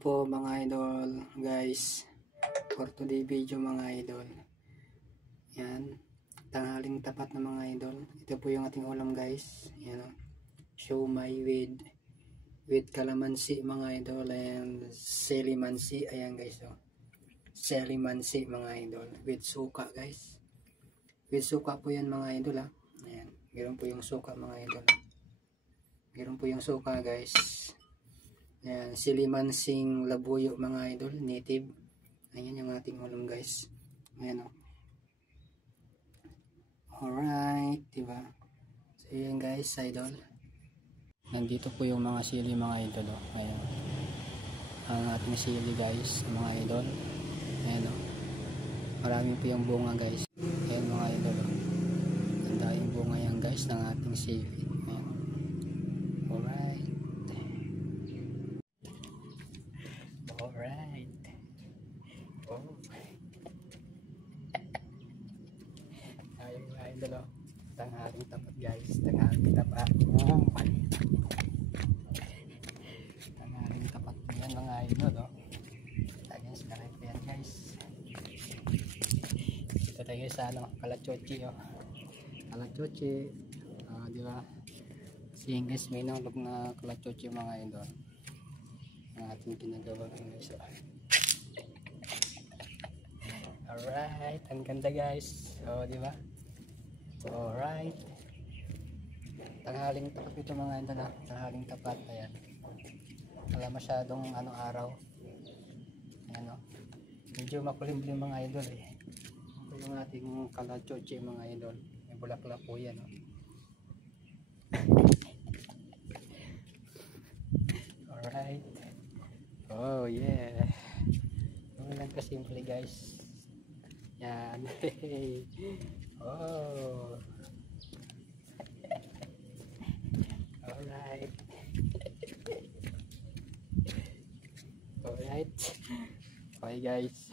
po mga idol, guys, for today video mga idol. Yan, tanghaling tapat na mga idol. Ito po yung ating ulam guys. Yan o, siomai with calamansi mga idol, and selimansi. Ayan guys o, selimansi mga idol with suka guys. With suka po yan mga idol ha. Ayan, meron po yung suka mga idol. Meron po yung suka guys. Ayan, silimansing labuyo mga idol, native. Ayan yung ating ulam guys. Ayan o. Alright, diba? So ayan guys, idol. Nandito po yung mga sili mga idol o. Ayan. Ang ating sili guys, mga idol. Ayan o. Marami po yung bunga guys. Ayan mga idol o. Ganda yung bunga yan guys ng ating sili. Ayan. Alright. Alright. Oh. Ayun mga idol o. Tanghaling tapat guys. Tanghaling tapat. Oh. Tanghaling tapat po yan mga idol o. Ayan, sarap yan guys. Ito tayo sa kalachochi o. Kalachochi. Diba? Kasi guys, may nalog na kalachochi mga idol. Ang ating ginagawa guys. Alright, ang ganda guys. So, di ba? Alright. Tanghaling tapat ito mga idol ha. Tanghaling tapat. Ayan. Wala masyadong araw. Ayan o. Medyo makulimlim mga idol eh. Ito yung ating kalachochi mga idol. May bulaklak po yan o. Alright. Oh yeah. Ano lang kasimple guys. Yan. Oh. Alright. Alright. Okay guys.